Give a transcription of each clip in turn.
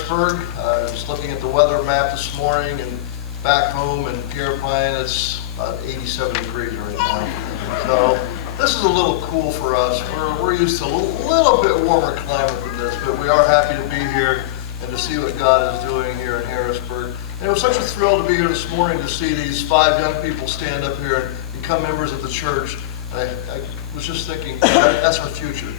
Harrisburg. I was looking at the weather map this morning, and back home in Pierre-Pine, it's about 87 degrees right now. So this is a little cool for us. We're used to a little bit warmer climate than this, but we are happy to be here and to see what God is doing here in Harrisburg. And it was such a thrill to be here this morning to see these 5 young people stand up here and become members of the church. I was just thinking, that's our future.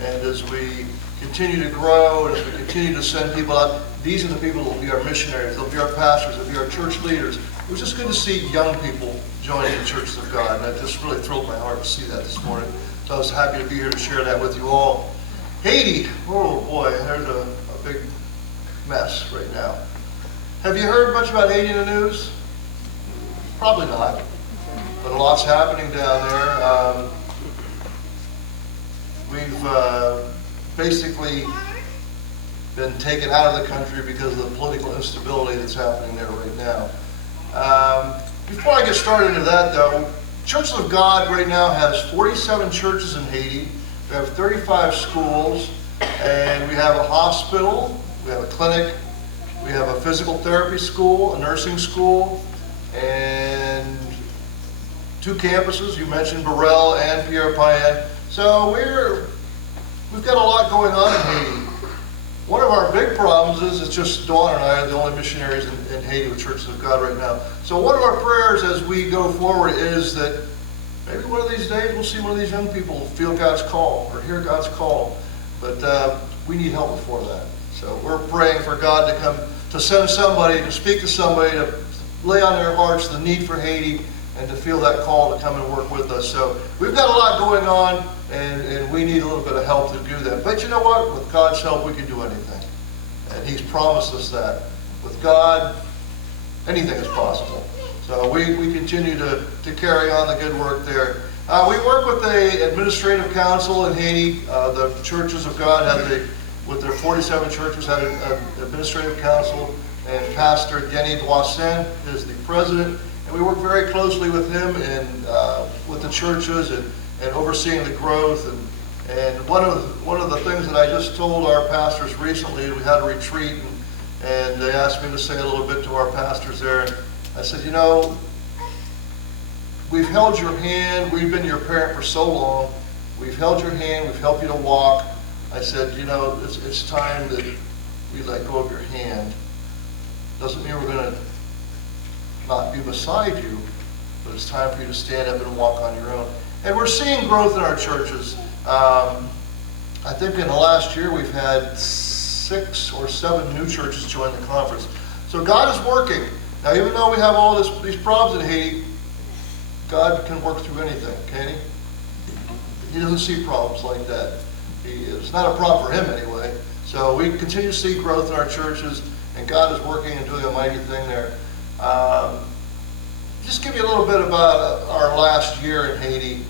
And as we continue to grow and as we continue to send people out, these are the people that will be our missionaries, they'll be our pastors, they'll be our church leaders. It was just good to see young people joining the churches of God, and that just really thrilled my heart to see that this morning. So I was happy to be here to share that with you all. Haiti, oh boy, there's a big mess right now. Have you heard much about Haiti in the news? Probably not, but a lot's happening down there. We've basically been taken out of the country because of the political instability that's happening there right now. Before I get started into that though, Churches of God right now has 47 churches in Haiti. We have 35 schools, and we have a hospital, we have a clinic, we have a physical therapy school, a nursing school, and 2 campuses. You mentioned Burrell and Pierre-Pine. So we've got a lot going on in Haiti. One of our big problems is it's just Dawn and I are the only missionaries in Haiti with Churches of God right now. So one of our prayers as we go forward is that maybe one of these days we'll see one of these young people feel God's call or hear God's call. But we need help before that. So we're praying for God to come, to send somebody, to speak to somebody, to lay on their hearts the need for Haiti and to feel that call to come and work with us. So we've got a lot going on, and we need a little bit of help to do that. But you know what? With God's help, we can do anything. And He's promised us that. With God, anything is possible. So we continue to carry on the good work there. We work with the administrative council in Haiti. The Churches of God with their 47 churches, had an administrative council, and Pastor Denis Boissin is the president. And we work very closely with him and with the churches and overseeing the growth. And one of the things that I just told our pastors recently, we had a retreat, and they asked me to say a little bit to our pastors there. I said, you know, we've held your hand. We've been your parent for so long. We've held your hand. We've helped you to walk. I said, you know, it's time that we let go of your hand. Doesn't mean we're going to not be beside you, but it's time for you to stand up and walk on your own. And we're seeing growth in our churches. I think in the last year we've had 6 or 7 new churches join the conference. So God is working. Now, even though we have all these problems in Haiti, God can work through anything, can He? He doesn't see problems like that. It's not a problem for Him anyway. So we continue to see growth in our churches, and God is working and doing a mighty thing there. Just give you a little bit about our last year in Haiti.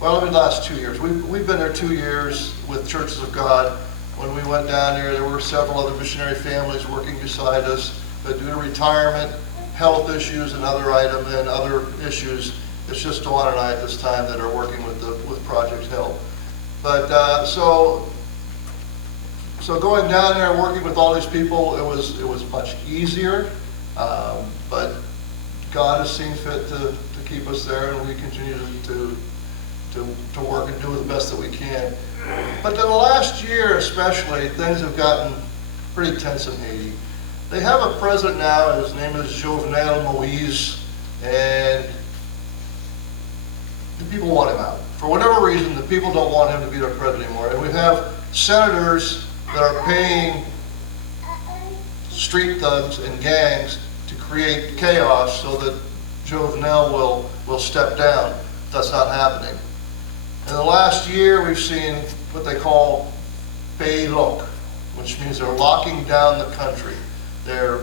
Well, I mean, last 2 years. We've been there 2 years with Churches of God. When we went down there were several other missionary families working beside us, but due to retirement, health issues, and other issues, it's just Dawn and I at this time that are working with Project Help. But so going down there and working with all these people, it was much easier. But God has seen fit to keep us there, and we continue to work and do the best that we can. But in the last year especially, things have gotten pretty tense in Haiti. They have a president now, his name is Jovenel Moise, and the people want him out. For whatever reason, the people don't want him to be their president anymore. And we have senators that are paying street thugs and gangs to create chaos so that Jovenel will step down. That's not happening. In the last year, we've seen what they call Paylok, which means they're locking down the country. They're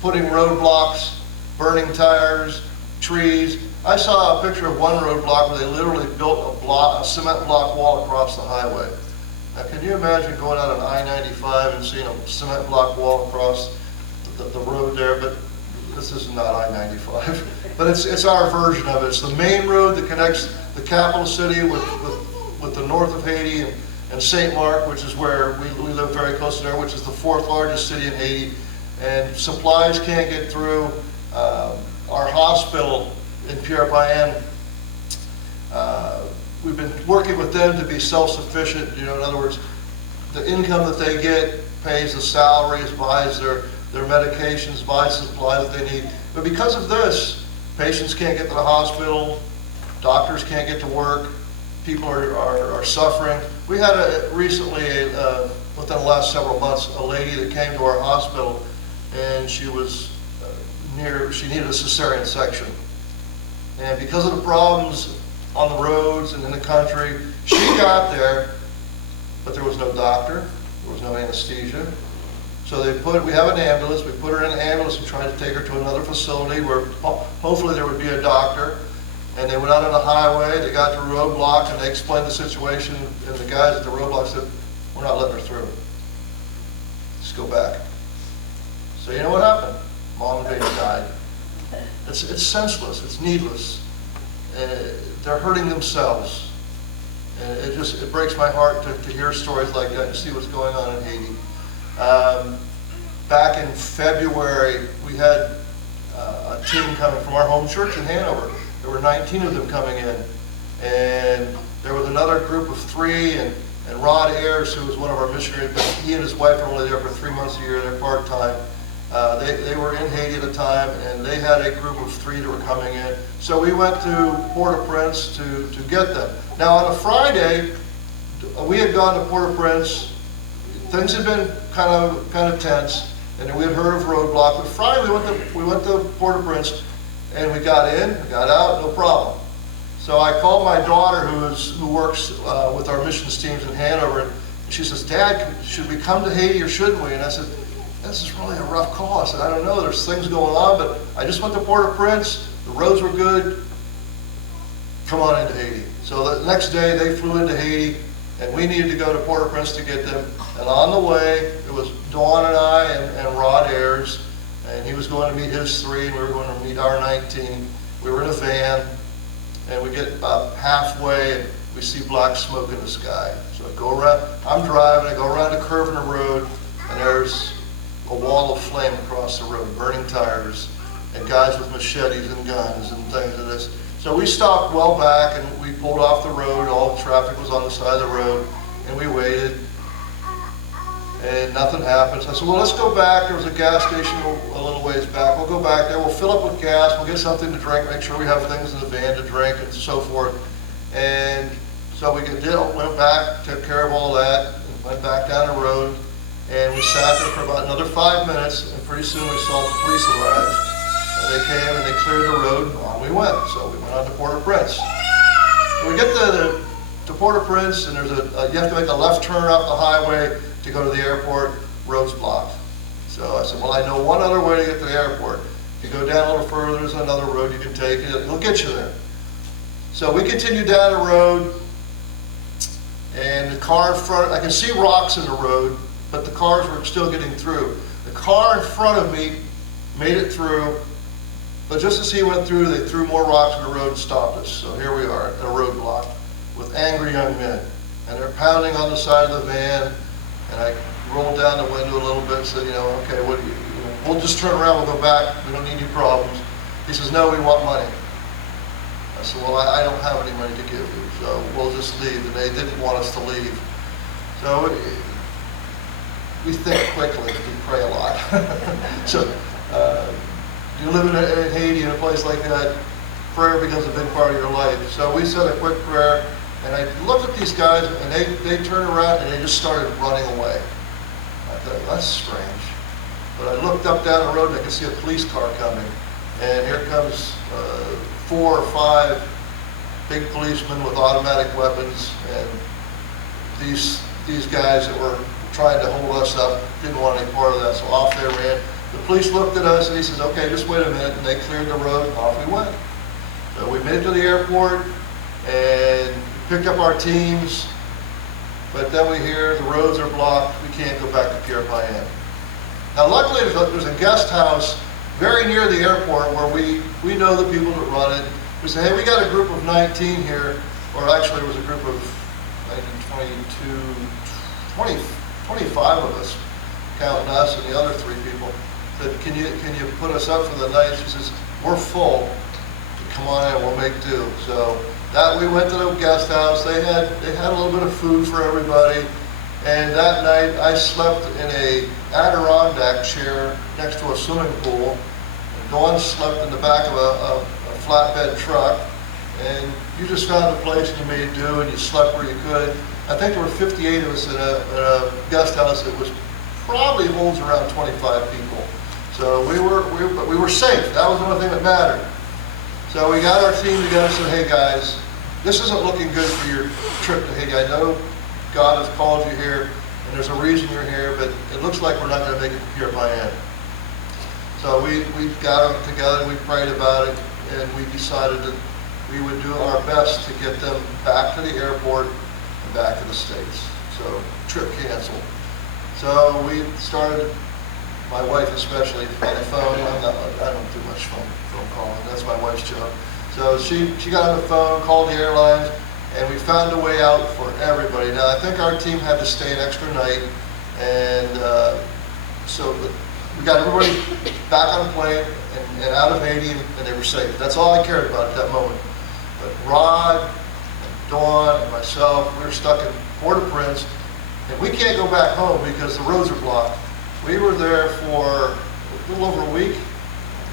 putting roadblocks, burning tires, trees. I saw a picture of one roadblock where they literally built a cement block wall across the highway. Now, can you imagine going out on I-95 and seeing a cement block wall across the road there? But this is not I-95, but it's our version of it. It's the main road that connects the capital city with the north of Haiti, and St. Mark, which is where we live very close to there, which is the 4th largest city in Haiti, and supplies can't get through. Our hospital in Pierre-Payen, we've been working with them to be self-sufficient. In other words, the income that they get pays the salaries, buys their medications, buys the supplies that they need. But because of this, patients can't get to the hospital, doctors can't get to work, people are suffering. We had recently, within the last several months, a lady that came to our hospital, and she was she needed a cesarean section. And because of the problems on the roads and in the country, she got there, but there was no doctor, there was no anesthesia. So we have an ambulance, we put her in an ambulance and tried to take her to another facility where hopefully there would be a doctor. And they went out on the highway, they got to a roadblock, and they explained the situation, and the guys at the roadblock said, "We're not letting her through. Just go back." So you know what happened? Mom and baby died. It's senseless, it's needless. They're hurting themselves. And it breaks my heart to hear stories like that and see what's going on in Haiti. Back in February, we had a team coming from our home church in Hanover. There were 19 of them coming in. And there was another group of 3, and Rod Ayers, who was one of our missionaries, but he and his wife are only there for 3 months a year, they're part-time. They were in Haiti at the time, and they had a group of 3 that were coming in. So we went to Port-au-Prince to get them. Now on a Friday, we had gone to Port-au-Prince. Things had been kind of tense, and we had heard of roadblocks. But Friday we went to Port-au-Prince, and we got in, we got out, no problem. So I called my daughter, who works with our missions teams in Hanover, and she says, "Dad, should we come to Haiti or shouldn't we?" And I said, "This is really a rough call." I said, "I don't know, there's things going on, but I just went to Port-au-Prince, the roads were good, come on into Haiti." So the next day they flew into Haiti, and we needed to go to Port-au-Prince to get them. And on the way, it was Dawn and I and Rod Ayers, and he was going to meet his 3, and we were going to meet our 19. We were in a van, and we get about halfway, and we see black smoke in the sky. So I go around, I'm driving, I go around a curve in the road, and there's a wall of flame across the road, burning tires, and guys with machetes and guns and things like this. So we stopped well back, and we pulled off the road. All the traffic was on the side of the road, and we waited, and nothing happened. So I said, "Well, let's go back. There was a gas station a little ways back. We'll go back there. We'll fill up with gas. We'll get something to drink, make sure we have things in the van to drink and so forth." And so we went back, took care of all that, and went back down the road. And we sat there for about another 5 minutes, and pretty soon we saw the police arrive. And they came and they cleared the road, and on we went. So we went on to Port-au-Prince. When we get to Port-au-Prince, and you have to make a left turn off the highway to go to the airport, road's blocked. So I said, "Well, I know one other way to get to the airport. If you go down a little further, there's another road you can take, and it'll get you there." So we continued down the road, and the car in front, I can see rocks in the road, but the cars were still getting through. The car in front of me made it through, but just as he went through, they threw more rocks in the road and stopped us. So here we are at a roadblock with angry young men, and they're pounding on the side of the van, and I rolled down the window a little bit and said, "Okay, we'll just turn around, we'll go back, we don't need any problems." He says, "No, we want money." I said, "Well, I don't have any money to give you, so we'll just leave." And they didn't want us to leave. So we think quickly, we pray a lot. So you live in Haiti, in a place like that, prayer becomes a big part of your life. So we said a quick prayer, and I looked at these guys, and they turned around and they just started running away. I thought, "That's strange." But I looked up down the road and I could see a police car coming, and here comes 4 or 5 big policemen with automatic weapons, and these guys that were trying to hold us up didn't want any part of that, so off they ran. The police looked at us and he says, "Okay, just wait a minute," and they cleared the road and off we went. So we made it to the airport and picked up our teams, but then we hear the roads are blocked, we can't go back to Pierre-Payen. Now luckily there's a guest house very near the airport where we know the people that run it. We say, "Hey, we got a group of 19 here," or actually it was a group of 22, 25 of us, counting us and the other 3 people, said, can you put us up for the night? She says, we're full. Come on in, we'll make do. So that we went to the guest house. They had a little bit of food for everybody. And that night I slept in a Adirondack chair next to a swimming pool. And Dawn slept in the back of a flatbed truck. And you just found a place and you made do and you slept where you could. I think there were 58 of us in a guest house that was probably holds around 25 people. So we were safe. That was the only thing that mattered. So we got our team together and said, hey guys, this isn't looking good for your trip to Haiti. I know God has called you here and there's a reason you're here, but it looks like we're not going to make it here by end. So we got them together and we prayed about it, and we decided that we would do our best to get them back to the airport and back to the States. So trip canceled. So we started, my wife especially, on the phone. I don't do much phone calling. That's my wife's job. So she got on the phone, called the airlines, and we found a way out for everybody. Now I think our team had to stay an extra night, and so we got everybody back on the plane and out of Haiti, and they were safe. That's all I cared about at that moment. But Rod, and Dawn, and myself, we were stuck in Port-au-Prince, and we can't go back home because the roads are blocked. We were there for a little over a week,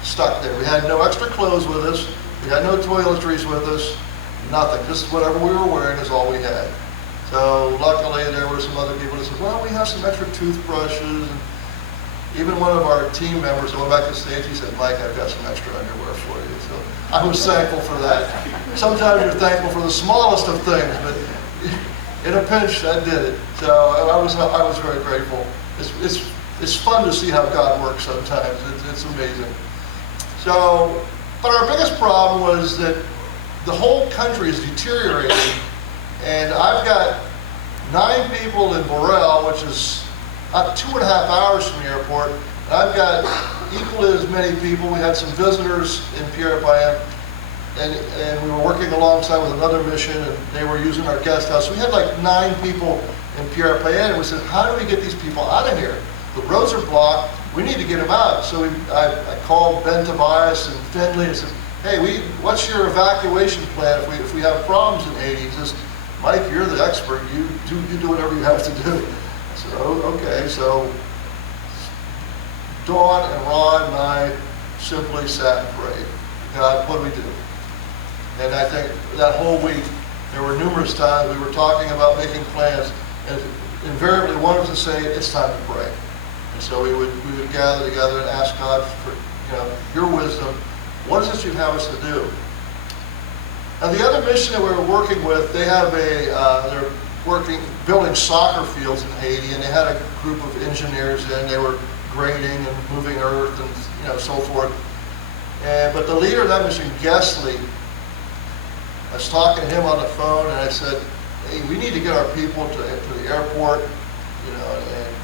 stuck there. We had no extra clothes with us. We had no toiletries with us, nothing. Just whatever we were wearing is all we had. So luckily there were some other people that said, well, we have some extra toothbrushes. And even one of our team members that went back to the States, he said, Mike, I've got some extra underwear for you. So I was thankful for that. Sometimes you're thankful for the smallest of things, but in a pinch, that did it. So I was very grateful. It's fun to see how God works sometimes. It's amazing. So, but our biggest problem was that the whole country is deteriorating, and I've got 9 people in Borel, which is about 2.5 hours from the airport, and I've got equally as many people. We had some visitors in Pierre-Payan, and we were working alongside with another mission, and they were using our guest house. So we had like 9 people in Pierre-Payan, and we said, how do we get these people out of here? The roads are blocked. We need to get them out. So I called Ben Tobias and Finley and said, hey, what's your evacuation plan if we have problems in Haiti? He says, Mike, you're the expert. You do whatever you have to do. I said, oh, okay. So Dawn and Ron and I simply sat and prayed. God, what do we do? And I think that whole week, there were numerous times we were talking about making plans, and invariably one of us would say, it's time to pray. And so we would gather together and ask God for your wisdom. What is it you have us to do? Now the other mission that we were working with, they have they're building soccer fields in Haiti, and they had a group of engineers in. They were grading and moving earth and so forth. But the leader of that mission, Gesley, I was talking to him on the phone, and I said, hey, we need to get our people to the airport, and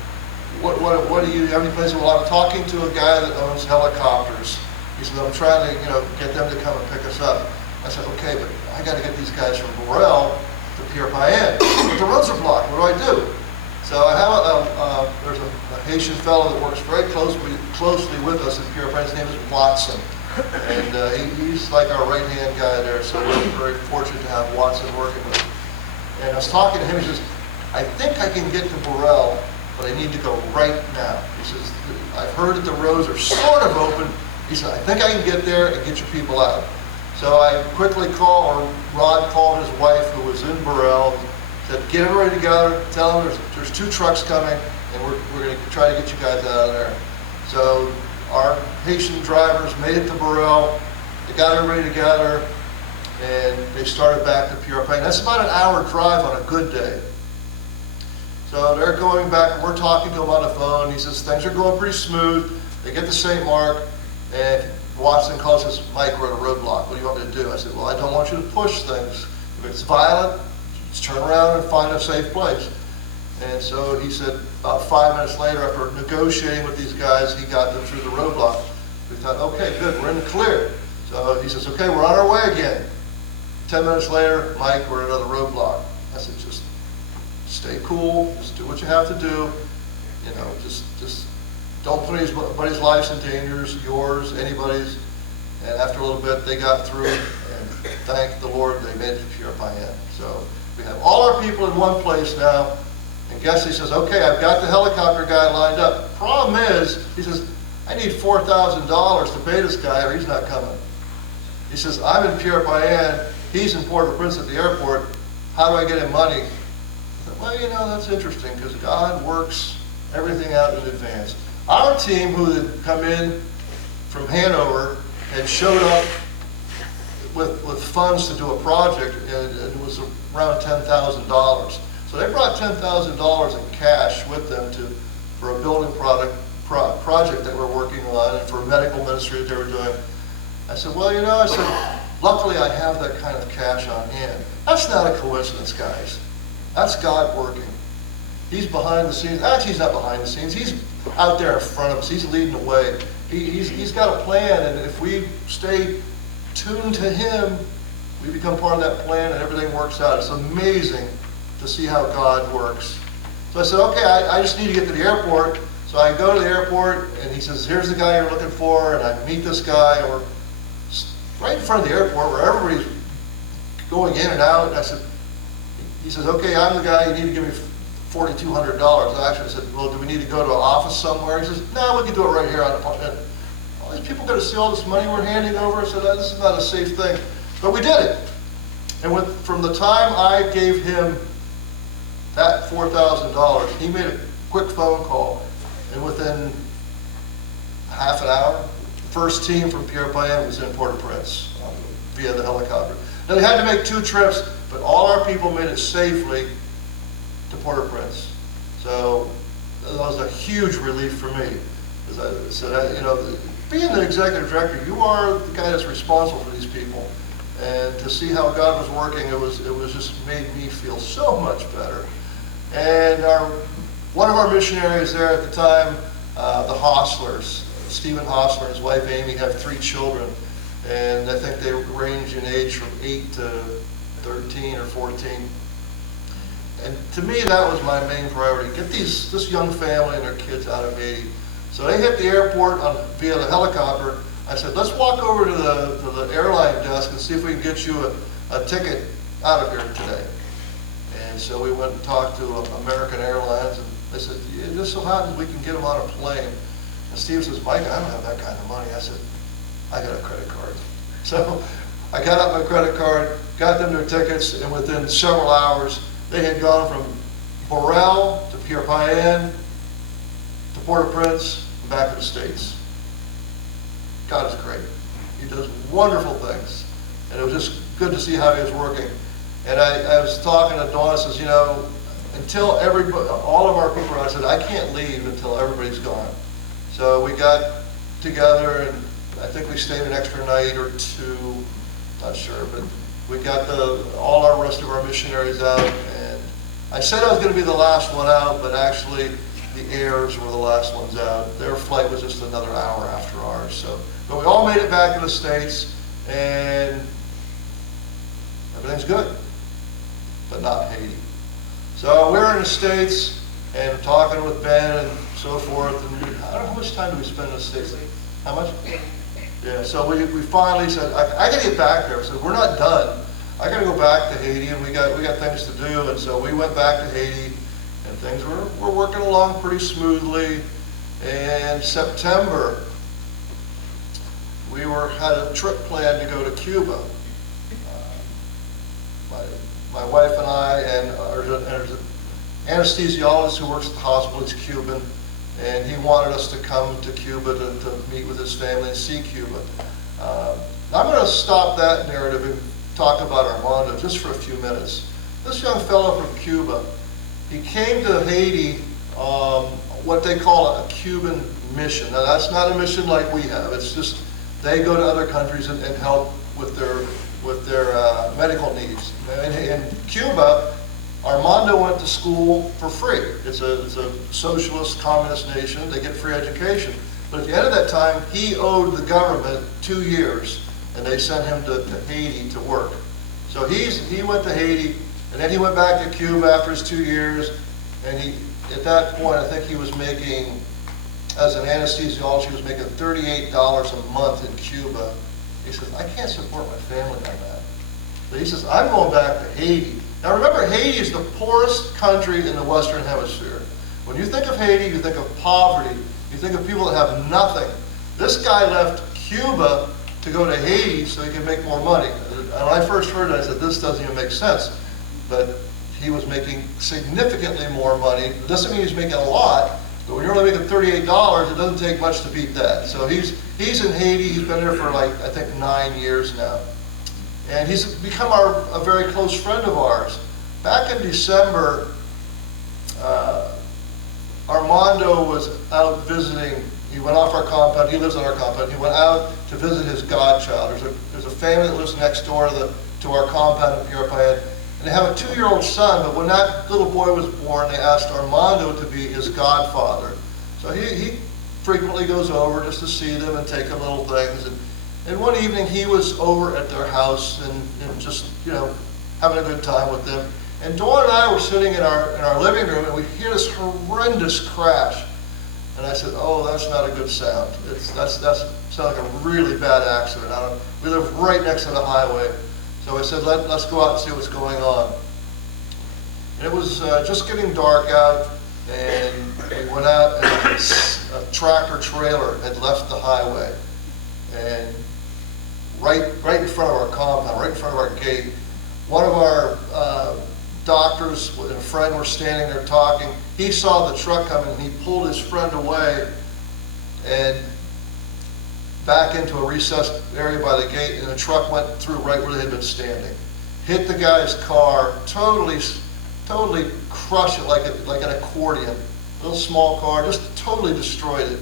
what do you have any places? Well, I'm talking to a guy that owns helicopters. He said, I'm trying to, get them to come and pick us up. I said, okay, but I got to get these guys from Borel to Pierre-Payan. But the roads are blocked. What do I do? So I have there's a Haitian fellow that works very closely with us in Pierre-Payan. His name is Watson. And he's like our right-hand guy there, so we're very fortunate to have Watson working with us. And I was talking to him, he says, I think I can get to Borel, but I need to go right now. He says, I've heard that the roads are sort of open. He said, I think I can get there and get your people out. So I quickly Rod called his wife who was in Borel, said, get everybody together, tell them there's 2 trucks coming, and we're going to try to get you guys out of there. So our Haitian drivers made it to Borel, they got everybody together, and they started back to Pierre-Payan. That's about an hour drive on a good day. So they're going back, and we're talking to him on the phone. He says, things are going pretty smooth. They get to St. Mark, and Watson calls us, Mike, we're at a roadblock. What do you want me to do? I said, well, I don't want you to push things. If it's violent, just turn around and find a safe place. And so he said, about 5 minutes later, after negotiating with these guys, he got them through the roadblock. We thought, okay, good, we're in the clear. So he says, okay, we're on our way again. 10 minutes later, Mike, we're at another roadblock. I said, just stay cool, just do what you have to do, you know, just don't put anybody's lives in danger, yours, anybody's. And after a little bit, they got through, and thank the Lord, they made it to Purify Inn. So we have all our people in one place now, and guess he says, okay, I've got the helicopter guy lined up. Problem is, he says, I need $4,000 to pay this guy or he's not coming. He says, I'm in Purify Inn, he's in Port-au-Prince at the airport, how do I get him money? I said, well, you know, that's interesting because God works everything out in advance. Our team, who had come in from Hanover, had showed up with funds to do a project, and it was around $10,000. So they brought $10,000 in cash with them for a building project that we're working on, and for medical ministry that they were doing. I said, well, you know, I said, luckily I have that kind of cash on hand. That's not a coincidence, guys. That's God working. He's behind the scenes. Actually, he's not behind the scenes. He's out there in front of us. He's leading the way. He's got a plan, and if we stay tuned to him, we become part of that plan, and everything works out. It's amazing to see how God works. So I said, okay, I just need to get to the airport. So I go to the airport, and he says, here's the guy you're looking for, and I meet this guy, and we're right in front of the airport where everybody's going in and out. And I said, he says, okay, I'm the guy, you need to give me $4,200. I actually said, well, do we need to go to an office somewhere? He says, no, we can do it right here on the plane. All these people going to see all this money we're handing over? I said, this is not a safe thing. But we did it. And from the time I gave him that $4,000, he made a quick phone call. And within half an hour, the first team from Purify Inn was in Port-au-Prince via the helicopter. Now, they had to make 2 trips, but all our people made it safely to Port-au-Prince. So that was a huge relief for me. As I said, you know, being the executive director, you are the guy that's responsible for these people. And to see how God was working, it was just made me feel so much better. And one of our missionaries there at the time, the Hostlers, Stephen Hostler and his wife Amy, have 3 children. And I think they range in age from 8 to 13 or 14. And to me, that was my main priority. Get this young family and their kids out of Haiti. So they hit the airport via the helicopter. I said, let's walk over to the airline desk and see if we can get you a ticket out of here today. And so we went and talked to American Airlines, and they said, yeah, just so happens we can get them on a plane. And Steve says, Mike, I don't have that kind of money. I said, I got a credit card. So I got out my credit card, got them their tickets, and within several hours, they had gone from Borel to Purify Inn to Port-au-Prince and back to the States. God is great. He does wonderful things. And it was just good to see how he was working. And I was talking to Dawn, says, you know, until all of our people are out, I said, I can't leave until everybody's gone. So we got together, and I think we stayed an extra night or 2, not sure, but we got all our rest of our missionaries out. And I said I was going to be the last one out, but actually the heirs were the last ones out. Their flight was just another hour after ours. So, but we all made it back to the States, and everything's good, but not Haiti. So we're in the States and talking with Ben and so forth. And I don't know, how much time do we spend in the States? How much? Yeah, so we finally said, I got to get back there. So we're not done. I got to go back to Haiti, and we got things to do. And so we went back to Haiti, and things were working along pretty smoothly. And September, we had a trip planned to go to Cuba. My wife and I, and there's an anesthesiologist who works at the hospital, he's Cuban, and he wanted us to come to Cuba to meet with his family and see Cuba. I'm going to stop that narrative and talk about Armando just for a few minutes. This young fellow from Cuba, he came to Haiti, what they call a Cuban mission. Now that's not a mission like we have. It's just they go to other countries and help with their medical needs. In Cuba, Armando went to school for free. It's a socialist, communist nation. They get free education. But at the end of that time, he owed the government 2 years, and they sent him to Haiti to work. So he went to Haiti, And then he went back to Cuba after his 2 years, and at that point, I think he was making, as an anesthesiologist, he was making $38 a month in Cuba. He says, I can't support my family on that. So he says, I'm going back to Haiti. Now remember, Haiti is the poorest country in the Western Hemisphere. When you think of Haiti, you think of poverty. You think of people that have nothing. This guy left Cuba to go to Haiti so he could make more money. And when I first heard it, I said, this doesn't even make sense. But he was making significantly more money. It doesn't mean he's making a lot, but when you're only making $38, it doesn't take much to beat that. So he's in Haiti. He's been there for like, I think, 9 years now. And he's become a very close friend of ours. Back in December, Armando was out visiting. He went off our compound. He lives on our compound. He went out to visit his godchild. There's a family that lives next door to our compound in Puripayan. And they have a 2-year-old son, but when that little boy was born, they asked Armando to be his godfather. So he frequently goes over just to see them and take them little things. And one evening he was over at their house and just, having a good time with them. And Dawn and I were sitting in our living room, and we hear this horrendous crash. And I said, oh, that's not a good sound. That sounds like a really bad accident. We live right next to the highway. So I said, let's go out and see what's going on. And it was just getting dark out, and we went out, and a tractor trailer had left the highway. And right in front of our compound, right in front of our gate, one of our doctors and a friend were standing there talking. He saw the truck coming, and he pulled his friend away and back into a recessed area by the gate, and the truck went through right where they had been standing. Hit the guy's car, totally crushed it like an accordion. Little small car, just totally destroyed it.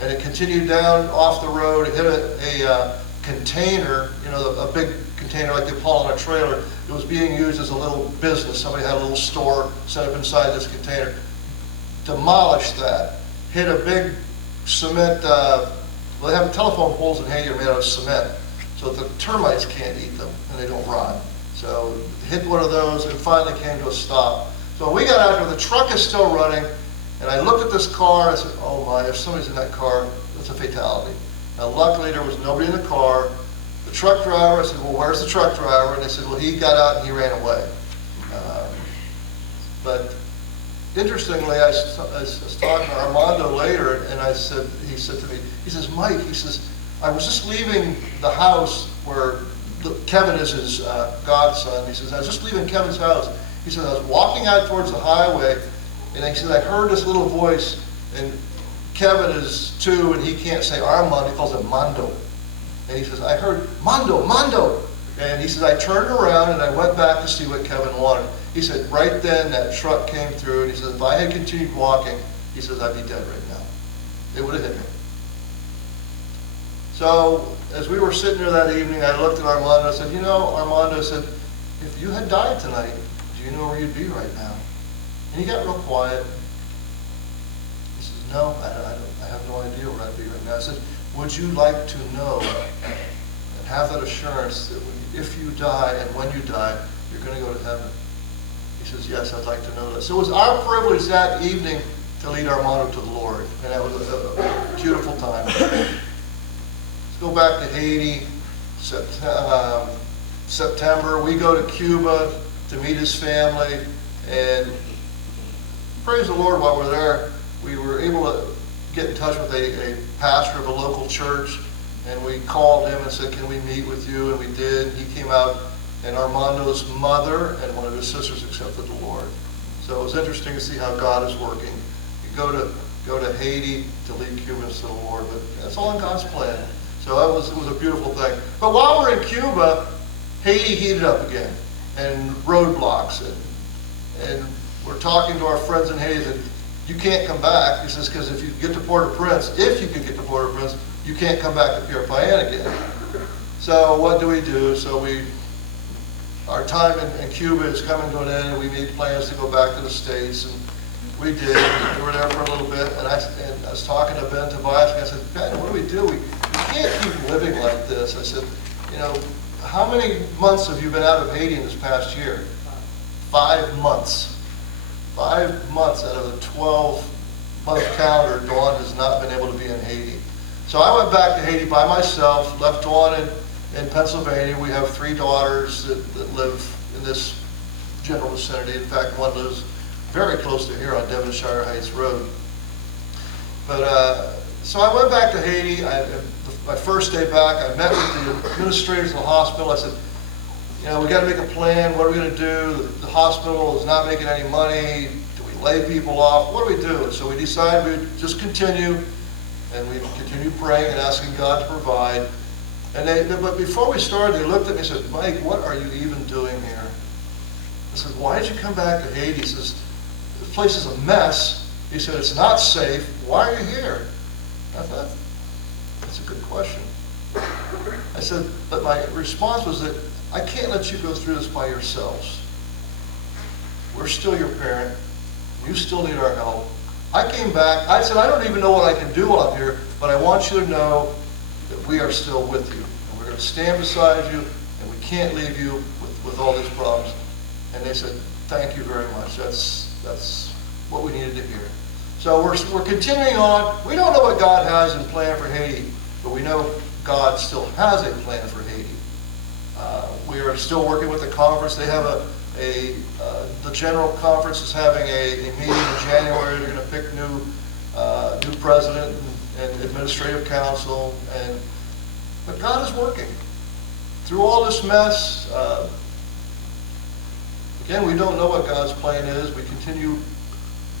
And it continued down off the road. It hit a container, a big container like they pull on a trailer. It was being used as a little business. Somebody had a little store set up inside this container. Demolished that. Hit a big cement, they have telephone poles in Haiti are made out of cement, so the termites can't eat them and they don't rot. So hit one of those and finally came to a stop. So we got out there, the truck is still running, and I looked at this car. I said, oh my, if somebody's in that car, that's a fatality. Now luckily there was nobody in the car. The truck driver, I said, well, where's the truck driver? And they said, well, he got out and he ran away. But interestingly, I was talking to Armando later, and he said to me, he says, Mike, he says, I was just leaving the house where Kevin is his godson. He says, I was just leaving Kevin's house. He said, I was walking out towards the highway, and he said, I heard this little voice, and Kevin is 2, and he can't say Armando, he calls him Mando. And he says, I heard, Mando, Mando. And he says, I turned around and I went back to see what Kevin wanted. He said, right then that truck came through, and he said, if I had continued walking, he says, I'd be dead right now. It would have hit me. So as we were sitting there that evening, I looked at Armando and I said, Armando said, if you had died tonight, do you know where you'd be right now? And he got real quiet. He says, no, I have no idea where I'd be right now. I said, would you like to know and have that assurance that if you die and when you die, you're going to go to heaven? He says, yes, I'd like to know that. So it was our privilege that evening to lead Armando to the Lord. And that was a beautiful time. Let's go back to Haiti. September, we go to Cuba to meet his family. And praise the Lord, while we're there, we were able to get in touch with a pastor of a local church. And we called him and said, can we meet with you? And we did. He came out, and Armando's mother and one of his sisters accepted the Lord. So it was interesting to see how God is working. You go to Haiti to lead Cubans to the Lord, but that's all in God's plan. So it was a beautiful thing. But while we're in Cuba, Haiti heated up again, and roadblocks. And we're talking to our friends in Haiti that you can't come back. He says, because if you get to Port-au-Prince, if you can get to Port-au-Prince, you can't come back to Puripayan again. So what do? So our time in Cuba is coming to an end, and we made plans to go back to the States, and we did. We were there for a little bit, and I was talking to Ben Tobias, and I said, Ben, what do? We can't keep living like this. I said, how many months have you been out of Haiti in this past year? 5 months. 5 months out of the 12-month calendar, Dawn has not been able to be in Haiti. So I went back to Haiti by myself, left Dawn in Pennsylvania. We have 3 daughters that live in this general vicinity. In fact, one lives very close to here on Devonshire Heights Road. But so I went back to Haiti. My first day back, I met with the administrators of the hospital. I said, you know, we got to make a plan. What are we going to do? The hospital is not making any money. Do we lay people off? What do we do? So we decided we'd just continue, and we continued praying and asking God to provide. But before we started, they looked at me and said, Mike, what are you even doing here? I said, why did you come back to Haiti? He says, this place is a mess. He said, it's not safe. Why are you here? I thought, that's a good question. I said, but my response was that I can't let you go through this by yourselves. We're still your parent. You still need our help. I came back. I said, I don't even know what I can do while I'm here, but I want you to know that we are still with you. And we're going to stand beside you, and we can't leave you with all these problems. And they said, thank you very much. That's what we needed to hear. So we're continuing on. We don't know what God has in plan for Haiti, but we know God still has a plan for Haiti. We are still working with the conference. They have the general conference is having a meeting in January. They're going to pick new president and administrative council. But God is working through all this mess. Again, we don't know what God's plan is. We continue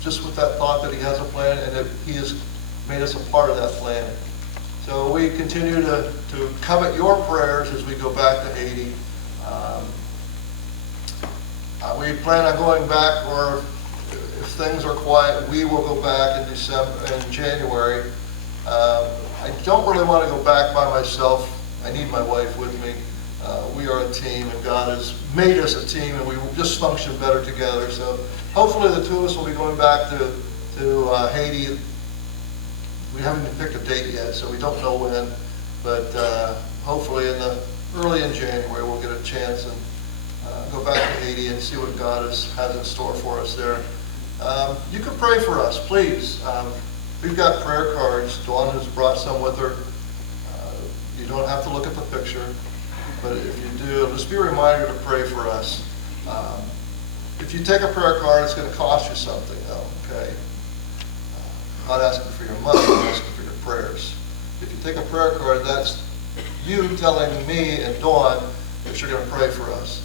just with that thought that He has a plan and that He has made us a part of that plan. So we continue to covet your prayers as we go back to Haiti. We plan on going back, or if things are quiet, we will go back in January. I don't really want to go back by myself. I need my wife with me. We are a team, and God has made us a team, and we will just function better together. So hopefully the two of us will be going back to Haiti. We haven't picked a date yet, so we don't know when, but hopefully early in January we'll get a chance and go back to Haiti and see what God has in store for us there. You can pray for us, please. We've got prayer cards. Dawn has brought some with her. You don't have to look at the picture, but if you do, just be reminded to pray for us. If you take a prayer card, it's going to cost you something, though, okay? I'm not asking for your money, I'm asking for your prayers. If you take a prayer card, that's you telling me and Dawn that you're going to pray for us.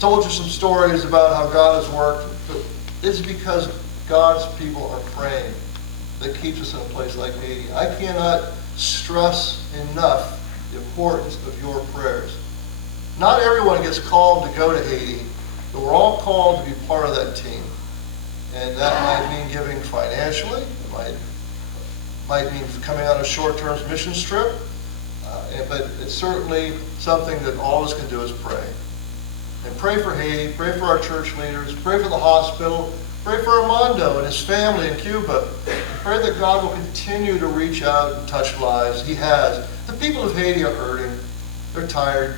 Told you some stories about how God has worked, but it's because God's people are praying that keeps us in a place like Haiti. I cannot stress enough the importance of your prayers. Not everyone gets called to go to Haiti, but we're all called to be part of that team. And that might mean giving financially. It might mean coming on a short-term mission trip. But it's certainly something that all of us can do is pray. And pray for Haiti, pray for our church leaders, pray for the hospital, pray for Armando and his family in Cuba. Pray that God will continue to reach out and touch lives. He has. The people of Haiti are hurting. They're tired.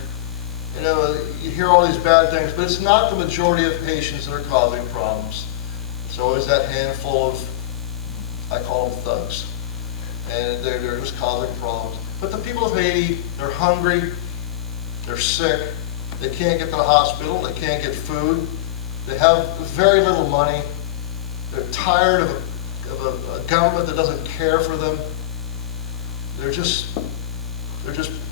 You know, you hear all these bad things, but it's not the majority of Haitians that are causing problems. It's always that handful of, I call them thugs. And they're just causing problems. But the people of Haiti, they're hungry, they're sick, they can't get to the hospital, they can't get food, they have very little money, they're tired of a government that doesn't care for them. They're just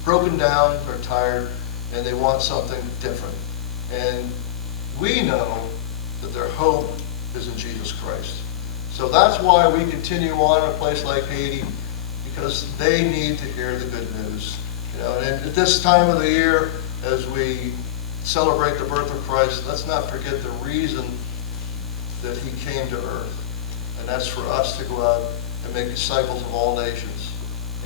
broken down, they're tired, and they want something different. And we know that their hope is in Jesus Christ. So that's why we continue on in a place like Haiti, because they need to hear the good news. You know, and at this time of the year, as we celebrate the birth of Christ, let's not forget the reason that He came to earth. And that's for us to go out and make disciples of all nations.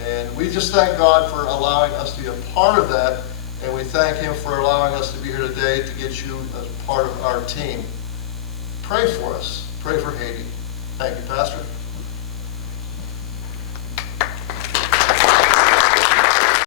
And we just thank God for allowing us to be a part of that, and we thank Him for allowing us to be here today to get you as part of our team. Pray for us. Pray for Haiti. Thank you, Pastor.